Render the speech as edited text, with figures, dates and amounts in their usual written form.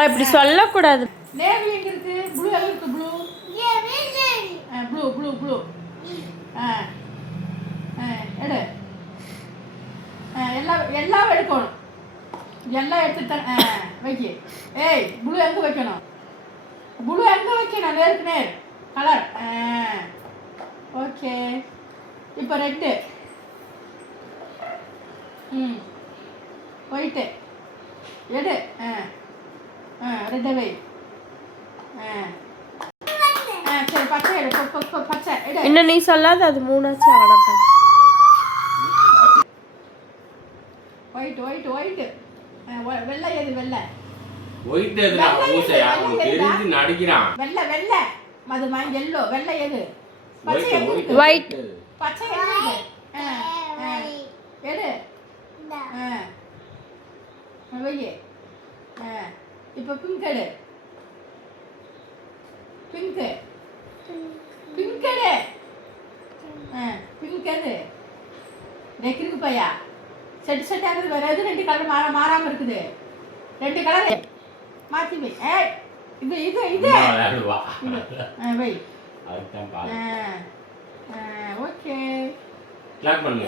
அம்மா இப்படி சொல்லக்கூடாது. நேவி எங்க இருக்கு? ப்ளூ எங்க இருக்கு? ப்ளூ ப்ளூ ப்ளூ ப்ளூ எடு. எல்லாம் எடுக்கணும். எல்லாம் எடுத்து வைக்க. ஏய் ப்ளூ எங்கே வைக்கணும்? ப்ளூ எங்கே வைக்கணும்? நேருக்கு நேர் கலர். ஓகே. இப்போ ரெட்டு. ஒயிட்டு எடு. ரெட்டை வை. சரி பச்சை எடு. பச்சை எடு. இன்னும் நீ சொல்லாத அது மூணாச்சு அவ்வளோ. White white white. வெள்ளை எது? வெள்ளை ஒயிட் எதுடா? ஊசையா தெரிஞ்சு நடிக்கிறான். வெள்ளை வெள்ளை அது எல்லோ. வெள்ளை எது? பச்சை எது? ஒயிட். பச்சை எது? எடு. வெய்ய. இப்போ பிங்க் எடு. பிங்க் பிங்க் எடு. பிங்க் எது? நெக்கிருக்கு பையா. செட் ஆகுது. வேற எது? ரெண்டு கலர் மாறாம இருக்குது. ரெண்டு கலர் மாத்தி வை. இது இது இது வை. அதுதான் பாரு. ஓகே. கிளாக் பண்ணு.